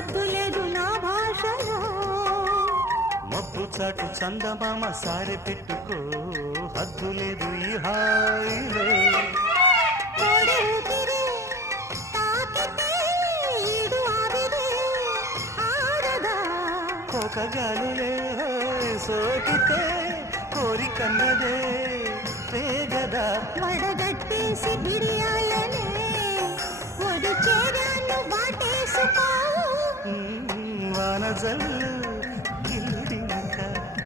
హద్దు లేదు నా భాషలో. మబ్బు చాటు చందమామ సారె పెట్టుకో, హద్దు లేదు ఈ హాయిలో. కోడి ఊపిరి తాకితే ఈడు ఆవిరి ఆరదా. ఒక గాలులే సోకితే కోరికన్నదే పేగదా. వడగట్టేసి బిడియాలనే ఒడి చేరాను వాటేసుకో. వానజల్లు